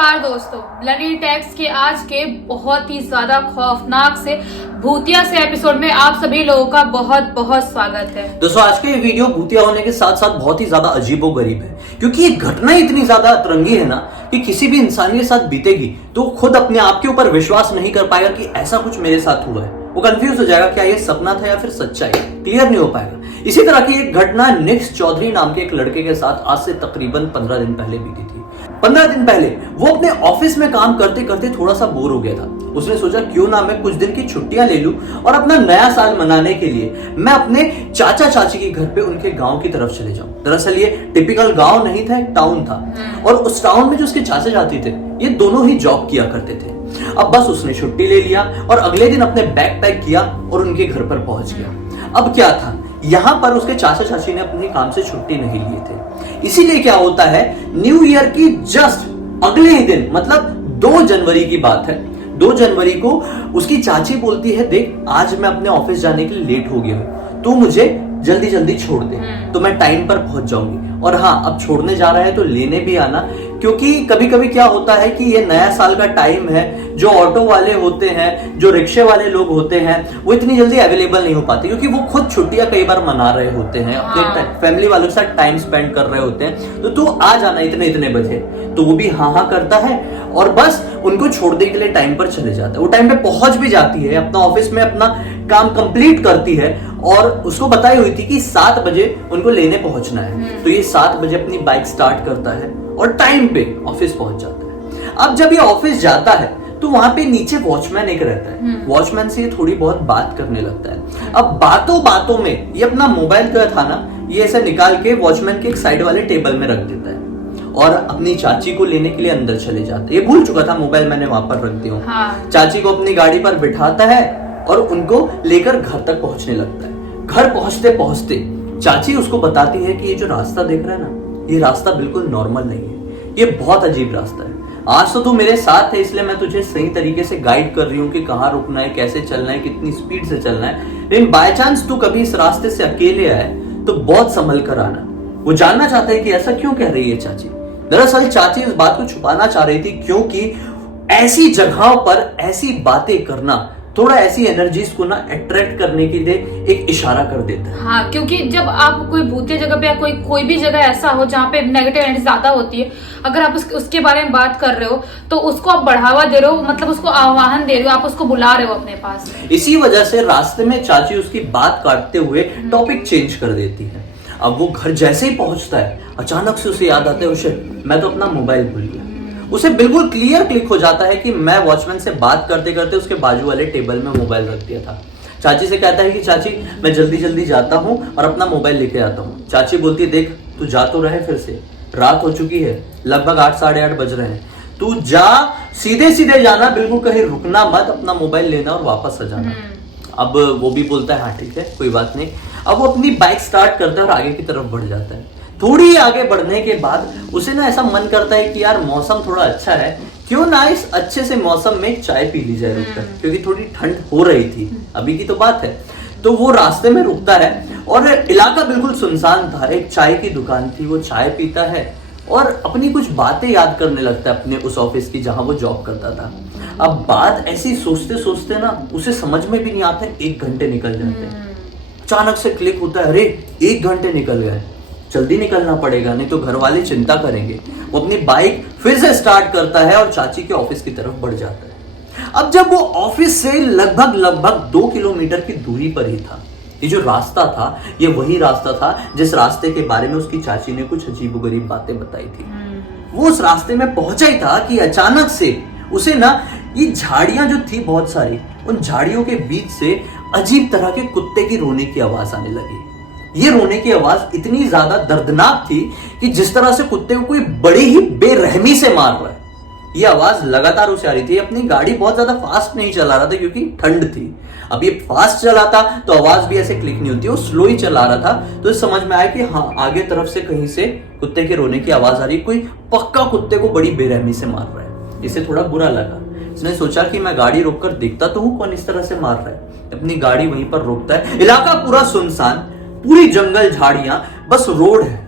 नमस्कार दोस्तों, bloody tax के आज के बहुत ही ज्यादा खौफनाक से भूतिया से एपिसोड में आप सभी लोगों का बहुत बहुत स्वागत है। दोस्तों आज के ये वीडियो भूतिया होने के साथ साथ बहुत ही ज्यादा अजीबोगरीब है, क्योंकि ये घटना इतनी ज्यादा अतरंगी है ना कि किसी भी इंसान के साथ बीतेगी तो खुद अपने आप के ऊपर विश्वास नहीं कर पाएगा कि ऐसा कुछ मेरे साथ हुआ है। वो कंफ्यूज हो जाएगा, क्या ये सपना था या फिर सच्चाई, क्लियर नहीं हो पाएगा। इसी तरह की एक घटना निक्स चौधरी नाम के एक लड़के के साथ आज से तकरीबन 15 दिन पहले बीती थी। 15 दिन पहले वो अपने ऑफिस में काम करते करते थोड़ा सा बोर हो गया था। उसने सोचा क्यों ना मैं कुछ दिन की छुट्टियां ले लूं और अपना नया साल मनाने के लिए मैं अपने चाचा चाची के घर पे उनके गांव की तरफ चले जाऊं। दरअसल ये टिपिकल गांव नहीं था, एक टाउन था, और उस टाउन में जो उसके चाचा चाची थे ये दोनों ही जॉब किया करते थे। अब बस उसने छुट्टी ले लिया और अगले दिन अपने बैग पैक किया और उनके घर पर पहुंच गया। अब क्या था, यहां पर उसके चाचा चाची ने अपने काम से छुट्टी नहीं लिए थे, इसीलिए क्या होता है, न्यू ईयर की जस्ट अगले ही दिन मतलब 2 जनवरी की बात है, 2 जनवरी को उसकी चाची बोलती है, देख आज मैं अपने ऑफिस जाने के लिए लेट हो गया हूं, तू मुझे जल्दी जल्दी छोड़ दे तो मैं टाइम पर पहुंच जाऊंगी। और हाँ, अब छोड़ने जा रहा है तो लेने भी आना, क्योंकि कभी कभी क्या होता है कि ये नया साल का टाइम है, जो ऑटो वाले होते हैं, जो रिक्शे वाले लोग होते हैं, वो इतनी जल्दी अवेलेबल नहीं हो पाते, क्योंकि वो खुद छुट्टियां कई बार मना रहे होते हैं, अपने फैमिली वालों के साथ टाइम स्पेंड कर रहे होते हैं। तो तू आ जाना इतने इतने बजे, तो वो भी हाँ हाँ करता है और बस उनको छोड़ने के लिए टाइम पर चले जाता है। वो टाइम पे पहुंच भी जाती है, अपना ऑफिस में अपना काम कंप्लीट करती है और उसको बताई हुई थी कि 7 बजे उनको लेने पहुंचना है। तो ये 7 बजे अपनी बाइक स्टार्ट करता है और टाइम पे ऑफिस पहुंच जाता है। अब जब ये ऑफिस जाता है तो वहां पे नीचे वॉचमैन एक रहता है, वॉचमैन से ये थोड़ी बहुत बात करने लगता है। अब बातों बातों में ये अपना मोबाइल जो था ना, ये ऐसे निकाल के वॉचमैन के एक साइड वाले टेबल में रख देता है और अपनी चाची को लेने के लिए अंदर चले जाते हैं। ये भूल चुका था मोबाइल मैंने वहां पर रख दिया। हाँ। चाची को अपनी गाड़ी पर बिठाता है और उनको लेकर घर तक पहुंचने लगता है। घर पहुंचते पहुंचते चाची उसको बताती है कि ये जो रास्ता देख रहा है ना, ये रास्ता बिल्कुल नॉर्मल नहीं है, ये बहुत अजीब रास्ता है। आज तो तू मेरे साथ है, इसलिए मैं तुझे सही तरीके से गाइड कर रही हूँ कि कहाँ रुकना है, कैसे चलना है, कितनी स्पीड से चलना है, लेकिन बाय चांस तू कभी इस रास्ते से अकेले आए तो बहुत संभल कर आना। वो जानना चाहता है कि ऐसा क्यों कह रही है चाची। दरअसल चाची इस बात को छुपाना चाह रही थी, क्योंकि ऐसी जगहों पर ऐसी बातें करना थोड़ा ऐसी एनर्जीज को ना अट्रैक्ट करने के लिए एक इशारा कर देता है। हाँ, क्योंकि जब आप कोई भूतिया जगह पे या कोई भी जगह ऐसा हो जहाँ पे नेगेटिव एनर्जी ज्यादा होती है, अगर आप उसके बारे में बात कर रहे हो तो उसको आप बढ़ावा दे रहे हो, मतलब उसको आह्वान दे रहे हो, आप उसको बुला रहे हो अपने पास। इसी वजह से रास्ते में चाची उसकी बात काटते हुए टॉपिक चेंज कर देती है। अब वो घर जैसे ही पहुंचता है अचानक से उसे याद आता है, उसे मैं तो अपना मोबाइल भूल गया। उसे बिल्कुल क्लियर क्लिक हो जाता है कि मैं वॉचमैन से बात करते करते उसके बाजू वाले टेबल में मोबाइल रख दिया था। चाची से कहता है कि चाची मैं जल्दी जल्दी जाता हूँ और अपना मोबाइल लेके आता हूँ। चाची बोलती है, देख तू जा तो रहे, फिर से रात हो चुकी है, लगभग 8 साढ़े 8 बज रहे हैं, तू जा, सीधे सीधे जाना, बिल्कुल कहीं रुकना मत, अपना मोबाइल लेना और वापस आ जाना। अब वो भी बोलता है हाँ ठीक है कोई बात नहीं। अब वो अपनी बाइक स्टार्ट करता है और आगे की तरफ बढ़ जाता है। थोड़ी आगे बढ़ने के बाद उसे ना ऐसा मन करता है कि यार मौसम थोड़ा अच्छा है, क्यों ना इस अच्छे से मौसम में चाय पी ली जाए रुककर, क्योंकि थोड़ी ठंड हो रही थी, अभी की तो बात है। तो वो रास्ते में रुकता है और इलाका बिल्कुल सुनसान था, एक चाय की दुकान थी, वो चाय पीता है और अपनी कुछ बातें याद करने लगता है अपने उस ऑफिस की जहां वो जॉब करता था। अब बात ऐसी सोचते सोचते ना उसे समझ में भी नहीं आता, 1 घंटे निकल जाते हैं। अचानक से क्लिक होता है, अरे 1 घंटे निकल गए, जल्दी निकलना पड़ेगा नहीं तो घर वाले चिंता करेंगे। वो अपनी बाइक फिर से स्टार्ट करता है और चाची के ऑफिस की तरफ बढ़ जाता है। अब जब वो ऑफिस से लगभग 2 किलोमीटर की दूरी पर ही था, ये जो रास्ता था ये वही रास्ता था जिस रास्ते के बारे में उसकी चाची ने कुछ अजीबोगरीब बातें बताई थी। वो उस रास्ते में पहुंचा ही था कि अचानक से उसे ना ये झाड़ियां जो थी बहुत सारी, उन झाड़ियों के बीच से अजीब तरह के कुत्ते की रोने की आवाज आने लगी। ये रोने की आवाज इतनी ज्यादा दर्दनाक थी कि जिस तरह से कुत्ते को कोई बड़ी ही बेरहमी से मार रहा है। ये आवाज लगातार उसे आ रही थी। अपनी गाड़ी बहुत ज्यादा फास्ट नहीं चला रहा था क्योंकि ठंड थी। अब ये फास्ट चलाता तो आवाज भी ऐसे क्लिक नहीं होती, वो स्लो ही चला रहा था। तो समझ में आया कि हाँ आगे तरफ से कहीं से कुत्ते के रोने की आवाज आ रही, कोई पक्का कुत्ते को बड़ी बेरहमी से मार रहा है। इसे थोड़ा बुरा लगा, इसने सोचा कि मैं गाड़ी रोककर देखता तो हूँ कौन इस तरह से मार रहा है। अपनी गाड़ी वहीं पर रोकता है। इलाका पूरा सुनसान, पूरी जंगल, झाड़ियां, बस रोड है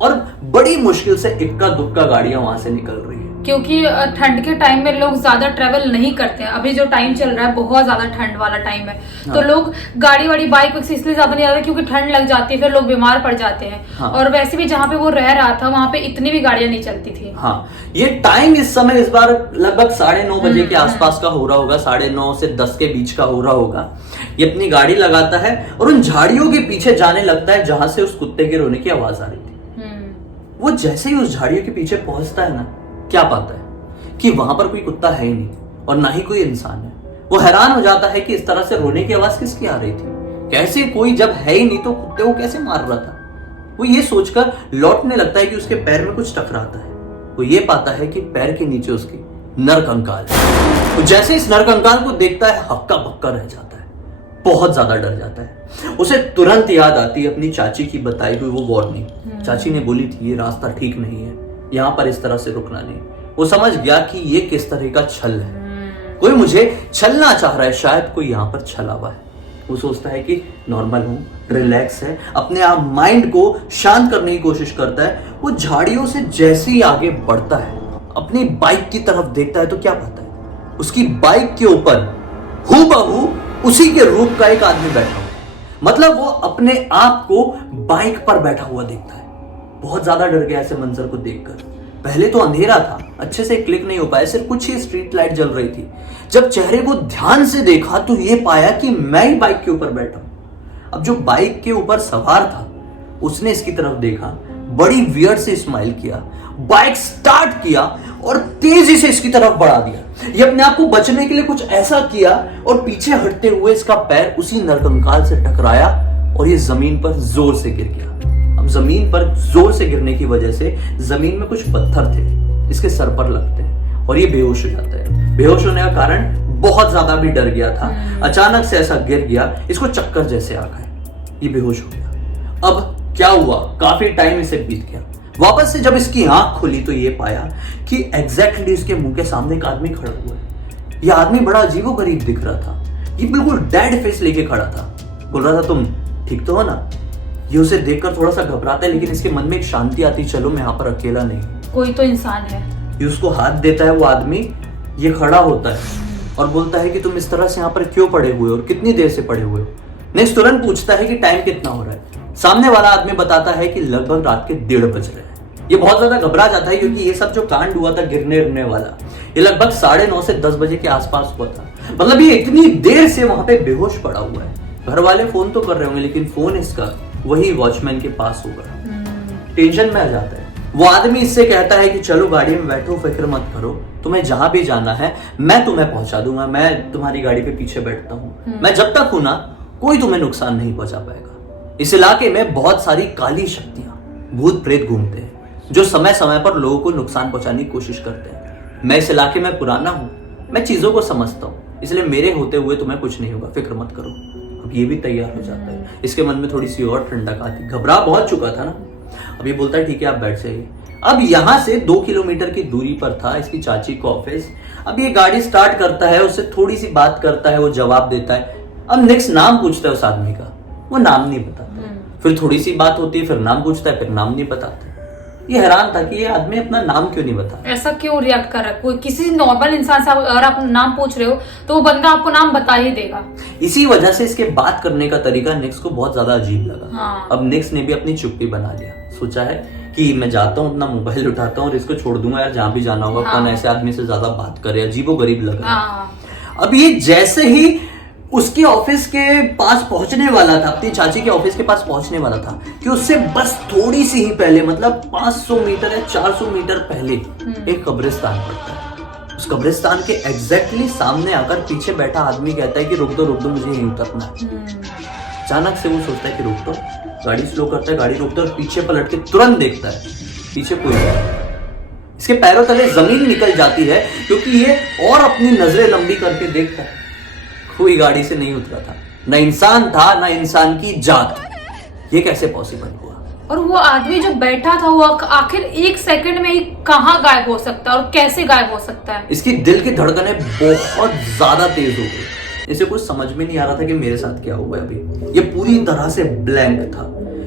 और बड़ी मुश्किल से इक्का दुक्का गाड़ियां वहां से निकल रही है। क्योंकि ठंड के टाइम में लोग ज्यादा ट्रेवल नहीं करते हैं। अभी जो टाइम चल रहा है बहुत ज्यादा ठंड वाला टाइम है, तो लोग गाड़ी वाड़ी बाइक से इसलिए ज्यादा नहीं जाते क्योंकि ठंड लग जाती है, फिर लोग बीमार पड़ जाते हैं। और वैसे भी जहाँ पे वो रह रहा था वहां पे इतनी भी गाड़ियां नहीं चलती थी। हाँ, ये टाइम इस समय इस बार लगभग 9:30 बजे के आसपास का हो रहा होगा, 9:30 से 10 के बीच का हो रहा होगा। ये अपनी गाड़ी लगाता है और उन झाड़ियों के पीछे जाने लगता है जहां से उस कुत्ते के रोने की आवाज आ रही थी। वो जैसे ही उस झाड़ियों के पीछे पहुंचता है ना, क्या पाता है कि वहां पर कोई कुत्ता है ही नहीं और ना ही कोई इंसान है। वो हैरान हो जाता है कि इस तरह से रोने की आवाज किसकी आ रही थी, कैसे कोई जब है ही नहीं तो कुत्ते को कैसे मार रहा था। वो ये सोचकर लौटने लगता है कि उसके पैर में कुछ टकराता है। वो ये पाता है कि पैर के नीचे उसकी नरकंकाल है। तो जैसे इस नरकंकाल को देखता है हक्का बक्का रह जाता है, बहुत ज्यादा डर जाता है। उसे तुरंत याद आती है अपनी चाची की बताई हुई वो वार्निंग। चाची ने बोली थी ये रास्ता ठीक नहीं है, यहाँ पर इस तरह से रुकना नहीं। वो समझ गया कि ये किस तरह का छल है, कोई मुझे छलना चाह रहा है, शायद कोई यहाँ पर छला हुआ है। वो सोचता है कि नॉर्मल हूं, रिलैक्स है, अपने आप माइंड को शांत करने की कोशिश करता है। वो झाड़ियों से जैसे ही आगे बढ़ता है, अपनी बाइक की तरफ देखता है तो क्या पाता है, उसकी बाइक के ऊपर हूबहू उसी के रूप का एक आदमी बैठा हुआ। मतलब वो अपने आप को बाइक पर बैठा हुआ देखता है। बहुत ज्यादा डर गया ऐसे मंजर को देखकर। पहले तो अंधेरा था, अच्छे से क्लिक नहीं हो पाया, सिर्फ कुछ ही स्ट्रीट लाइट जल रही थी। जब चेहरे को ध्यान से देखा तो ये पाया कि मैं ही बाइक के ऊपर बैठा हूं। अब जो बाइक के ऊपर सवार था उसने इसकी तरफ देखा, बड़ी वियर्ड से स्माइल किया, बाइक स्टार्ट किया और तेजी से इसकी तरफ बढ़ा दिया। ये अपने आप को बचने के लिए कुछ ऐसा किया और पीछे हटते हुए इसका पैर उसी नरकंकाल से टकराया और ये जमीन पर जोर से गिर गया। अब जमीन पर जोर से गिरने की वजह से जमीन में कुछ पत्थर थे, इसके सर पर लगते हैं और ये बेहोश हो जाता है। बेहोश होने का कारण बहुत ज्यादा भी डर गया था, अचानक से ऐसा गिर गया, इसको चक्कर जैसे आ गए, ये बेहोश हो गया। अब क्या हुआ, काफी टाइम इसे बीत गया। वापस से जब इसकी आंख खुली तो ये पाया कि एग्जैक्टली इसके मुंह के सामने एक आदमी खड़ा हुआ है। ये आदमी बड़ा अजीबोगरीब दिख रहा था, ये बिल्कुल डेड फेस लेके खड़ा था। बोल रहा था तुम ठीक तो हो ना। ये उसे देखकर थोड़ा सा घबराता है, लेकिन इसके मन में एक शांति आती, चलो मैं यहाँ पर अकेला नहीं, कोई तो इंसान है। ये उसको हाथ देता है, वो आदमी ये खड़ा होता है और बोलता है कि तुम इस तरह से यहाँ पर क्यों पड़े हुए हो और कितनी देर से पड़े हुए हो। नेक्स्ट तुरंत पूछता है कि टाइम कितना हो रहा है। सामने वाला आदमी बताता है कि लगभग रात के 1:30 बज रहे हैं। ये बहुत ज्यादा घबरा जाता है क्योंकि ये सब जो कांड हुआ था गिरने वाला, ये लगभग 9:30 से 10 बजे के आसपास हुआ था। मतलब ये इतनी देर से वहां पे बेहोश पड़ा हुआ है। घर वाले फोन तो कर रहे होंगे लेकिन फोन इसका वही वॉचमैन के पास होगा। टेंशन में आ जाता है। वो आदमी इससे कहता है कि चलो गाड़ी में बैठो, फिक्र मत करो, तुम्हें जहां भी जाना है मैं तुम्हें पहुंचा दूंगा, मैं तुम्हारी गाड़ी पे पीछे बैठता हूँ, मैं जब तक हूं ना कोई तुम्हें नुकसान नहीं पहुंचा पाएगा। इस इलाके में बहुत सारी काली शक्तियां, भूत प्रेत घूमते हैं जो समय समय पर लोगों को नुकसान पहुंचाने की कोशिश करते हैं। मैं इस इलाके में पुराना हूं, मैं चीजों को समझता हूं, इसलिए मेरे होते हुए तुम्हें कुछ नहीं होगा, फिक्र मत करो। अब ये भी तैयार हो जाता है, इसके मन में थोड़ी सी और ठंडक आती, घबरा बहुत चुका था ना। अब ये बोलता है ठीक है आप बैठ जाइए। अब यहाँ से 2 किलोमीटर की दूरी पर था इसकी चाची का ऑफिस। अब ये गाड़ी स्टार्ट करता है, उससे थोड़ी सी बात करता है, वो जवाब देता है। अब नेक्स्ट नाम पूछता है उस आदमी का, वो नाम नहीं बताता। फिर थोड़ी सी बात होती है, फिर नाम पूछता है, फिर नाम नहीं बताता। ये हैरान था कि ये आदमी अपना नाम क्यों नहीं बता, ऐसा क्यों रिएक्ट कर रहा है। कोई किसी नॉर्मल इंसान से अगर आप नाम पूछ रहे हो तो वो बंदा आपको नाम बता ही देगा। इसी वजह से इसके बात करने का तरीका निक्स को बहुत ज्यादा अजीब लगा। हाँ। अब निक्स ने भी अपनी चुप्पी बना लिया, सोचा है कि मैं जाता हूँ, अपना मोबाइल उठाता हूँ और इसको छोड़ दूंगा यार, जहां भी जाना होगा। कौन ऐसे आदमी से ज्यादा बात करे, अजीबोगरीब लग रहा है। अब ये जैसे ही उसके ऑफिस के पास पहुंचने वाला था, अपनी चाची के ऑफिस के पास पहुंचने वाला था, कि उससे बस थोड़ी सी ही पहले, मतलब 500 मीटर या 400 मीटर पहले एक कब्रिस्तान पड़ता है। उस कब्रिस्तान के एग्जैक्टली सामने आकर पीछे बैठा आदमी कहता है कि रुक दो मुझे यहीं उतरना है। अचानक से वो सोचता है कि रुक दो, गाड़ी स्लो करता है, गाड़ी रोकता है और पीछे पलट के तुरंत देखता है पीछे कोई नहीं। इसके पैरों तले जमीन निकल जाती है क्योंकि ये और अपनी नजरें लंबी करके देखता है, कोई गाड़ी से नहीं उतरा था, ना इंसान था ना इंसान की जात। ये कैसे पॉसिबल हुआ? और वो आदमी जो बैठा था वो आखिर 1 सेकंड में ही कहाँ गायब हो सकता है और कैसे गायब हो सकता है? इसकी दिल की धड़कनें बहुत ज्यादा तेज हो गई। इसे कुछ समझ में नहीं आ रहा था कि मेरे साथ क्या हुआ है अभी। ये पूरी तरह से ब्लैंक था।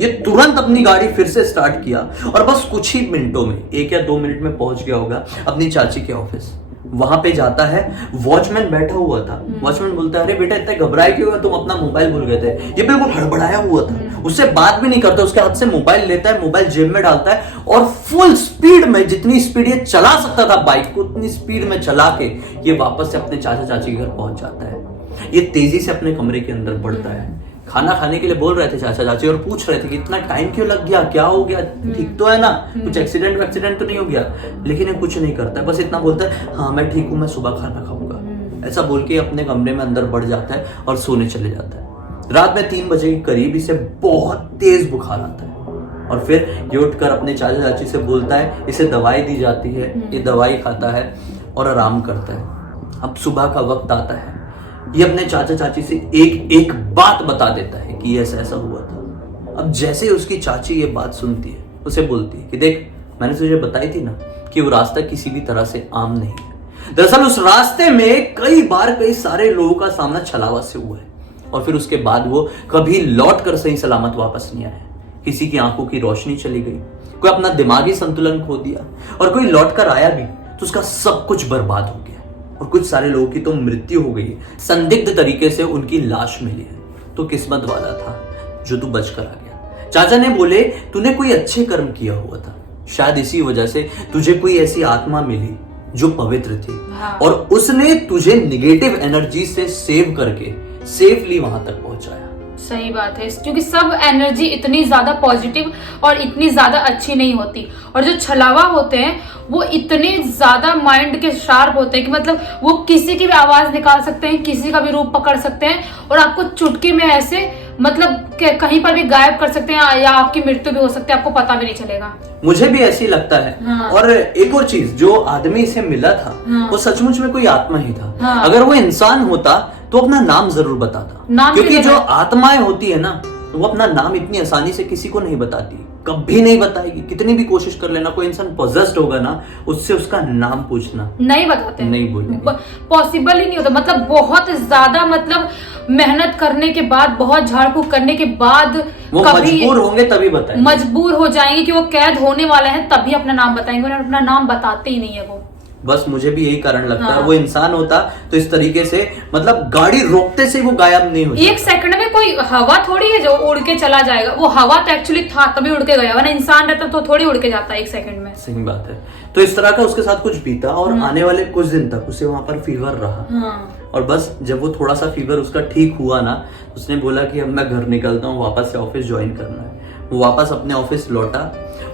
ये तुरंत अपनी गाड़ी फिर से स्टार्ट किया और बस कुछ ही मिनटों में 1 या 2 मिनट में पहुंच गया होगा अपनी चाची के ऑफिस। वहां पे जाता है, वॉचमैन बैठा हुआ था। वॉचमैन बोलता है, अरे बेटा इतने घबराए क्यों, तुम अपना मोबाइल भूल गए थे। ये बिल्कुल हड़बड़ाया हुआ था, उससे बात भी नहीं करता, उसके हाथ से मोबाइल लेता है, मोबाइल जेब में डालता है और फुल स्पीड में, जितनी स्पीड ये चला सकता था बाइक को, उतनी स्पीड में चला के ये वापस से अपने चाचा चाची के घर पहुंच जाता है। ये तेजी से अपने कमरे के अंदर बढ़ता है। खाना खाने के लिए बोल रहे थे चाचा चाची और पूछ रहे थे कि इतना टाइम क्यों लग गया, क्या हो गया, ठीक तो है ना, कुछ एक्सीडेंट तो नहीं हो गया। लेकिन ये कुछ नहीं करता है, बस इतना बोलता है, हाँ मैं ठीक हूं, मैं सुबह खाना खाऊंगा। ऐसा बोल के अपने कमरे में अंदर बढ़ जाता है और सोने चले जाता है। रात में 3 बजे के करीब इसे बहुत तेज बुखार आता है और फिर ये उठकर अपने चाचा चाची से बोलता है, इसे दवाई दी जाती है, ये दवाई खाता है और आराम करता है। अब सुबह का वक्त आता है, ये अपने चाचा चाची से एक एक बात बता देता है कि ऐसा ऐसा हुआ था। अब जैसे ही उसकी चाची ये बात सुनती है, उसे बोलती है कि देख, मैंने तुझे बताई थी ना कि वो रास्ता किसी भी तरह से आम नहीं है। दरअसल उस रास्ते में कई सारे लोगों का सामना छलावा से हुआ है और फिर उसके बाद वो कभी लौट कर सही सलामत वापस नहीं आया। किसी की आंखों की रोशनी चली गई, कोई अपना दिमागी संतुलन खो दिया और कोई लौट कर आया भी तो उसका सब कुछ बर्बाद हो गया और कुछ सारे लोगों की तो मृत्यु हो गई। संदिग्ध तरीके से उनकी लाश मिली है। तो किस्मत वाला था जो तू बचकर आ गया। चाचा ने बोले, तूने कोई अच्छे कर्म किया हुआ था, शायद इसी वजह से तुझे कोई ऐसी आत्मा मिली जो पवित्र थी। हाँ। और उसने तुझे निगेटिव एनर्जी से सेव करके सेफली वहां तक पहुंचाया। सही बात है, क्योंकि सब एनर्जी इतनी ज्यादा पॉजिटिव और इतनी ज्यादा अच्छी नहीं होती। और जो छलावा होते हैं वो इतने ज्यादा माइंड के शार्प होते हैं कि मतलब वो किसी की भी आवाज निकाल सकते हैं, किसी का भी रूप पकड़ सकते हैं और आपको चुटकी में ऐसे मतलब कहीं पर भी गायब कर सकते हैं या आपकी मृत्यु भी हो सकती है, आपको पता भी नहीं चलेगा। मुझे भी ऐसी लगता है। हाँ। और एक और चीज, जो आदमी इसे मिला था हाँ। वो सचमुच में कोई आत्मा ही था। हाँ। अगर वो इंसान होता तो अपना नाम जरूर बताता, नाम क्योंकि भी जो आत्माएं होती है ना, वो अपना नाम इतनी आसानी से किसी को नहीं बताती, कभी नहीं बताएगी। कितनी भी कोशिश कर लेना, कोई इंसान पोजेस्ड होगा ना, उससे उसका नाम पूछना, नहीं बताते, नहीं बोलेंगे। पॉसिबल ही नहीं होता। मतलब बहुत ज्यादा मतलब मेहनत करने के बाद, बहुत झाड़ फूक करने के बाद वो मजबूर होंगे तभी बताएंगे, मजबूर हो जाएंगे कि वो कैद होने वाला है तभी अपना नाम बताएंगे, उन्हें अपना नाम बताते ही नहीं है वो। बस मुझे भी यही कारण लगता है। हाँ। वो इंसान होता तो इस तरीके से मतलब गाड़ी रोकते से वो गायब नहीं हो जाता। 1 सेकंड में कोई हवा थोड़ी है जो उड़ के चला जाएगा, वो हवा तो एक्चुअली था तभी उड़ के गया, वरना इंसान रहता तो थोड़ी उड़ के जाता 1 सेकंड में। सही बात है। तो इस तरह का उसके साथ कुछ बीता और आने वाले कुछ दिन तक उसे वहां पर फीवर रहा। हाँ। और बस जब वो थोड़ा सा फीवर उसका ठीक हुआ ना, उसने बोला कि अब मैं घर निकलता हूँ, वापस से ऑफिस ज्वाइन करना है। वो वापस अपने ऑफिस लौटा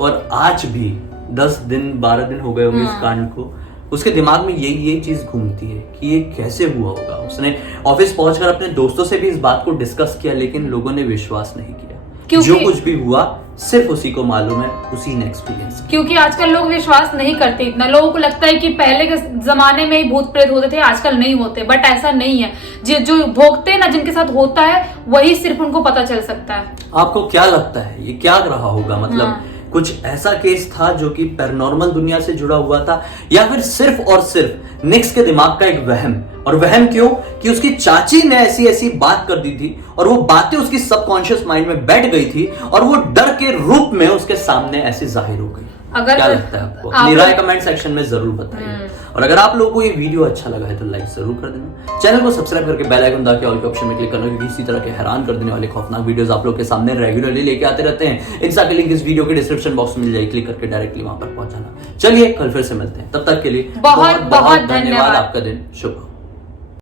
और आज भी 10 दिन 12 दिन हो गए होंगे इस कांड को, उसके दिमाग में यही चीज घूमती है कि ये कैसे हुआ होगा। उसने ऑफिस पहुंचकर अपने दोस्तों से भी इस बात को डिस्कस किया, लेकिन लोगों ने विश्वास नहीं किया। जो कुछ भी हुआ सिर्फ उसी को मालूम है, उसी ने एक्सपीरियंस किया। क्योंकि आजकल लोग विश्वास नहीं करते इतना। लोगों को लगता है कि पहले के जमाने में ही भूत प्रेत होते थे, आजकल नहीं होते, बट ऐसा नहीं है। जो भोगते हैं ना, जिनके साथ होता है, वही सिर्फ उनको पता चल सकता है। आपको क्या लगता है ये क्या रहा होगा? मतलब हाँ। कुछ ऐसा केस था जो कि पैरानॉर्मल दुनिया से जुड़ा हुआ था, या फिर सिर्फ और सिर्फ निक्स के दिमाग का एक वहम? और वहम क्यों? कि उसकी चाची ने ऐसी ऐसी बात कर दी थी और वो बातें उसकी सबकॉन्शियस माइंड में बैठ गई थी और वो डर के रूप में उसके सामने ऐसे जाहिर हो गई। अगर क्या लगता है आपको? अपनी राय कमेंट सेक्शन में जरूर बताइए। और अगर आप लोगों को ये वीडियो अच्छा लगा है तो लाइक जरूर कर देना, चैनल को सब्सक्राइब करके बेल आइकन दबा के ऑल के ऑप्शन में क्लिक करना, क्योंकि इसी तरह के हैरान कर देने वाले खौफनाक वीडियोस आप लोग के सामने रेगुलरली लेके आते रहते हैं। इंस्टा के लिंक इस वीडियो के डिस्क्रिप्शन बॉक्स में मिल जाएगी, क्लिक करके डायरेक्टली वहां पर पहुंचाना। चलिए कल फिर से मिलते हैं, तब तक के लिए बहुत बहुत धन्यवाद। आपका दिन शुभ हो।